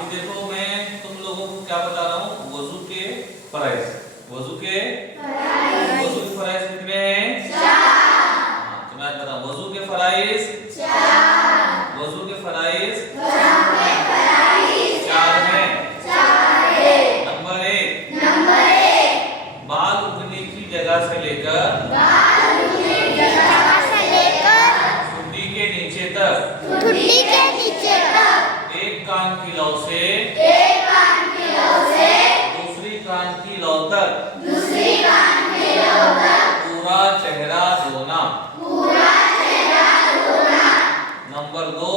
अभी देखो मैं तुम लोगों को क्या बता रहा हूँ, वजू के फराइज। वजू के फराइज कितने हैं? 4। हाँ, तो मैं बता, वजू के फराइज 4। वजू के फराइज 4 हैं। नंबर 1 बाल उगने की जगह से लेकर ठुड्डी के नीचे तक एक कान की लौ से दूसरी कान की लौ तक पूरा चेहरा धोना। नंबर 2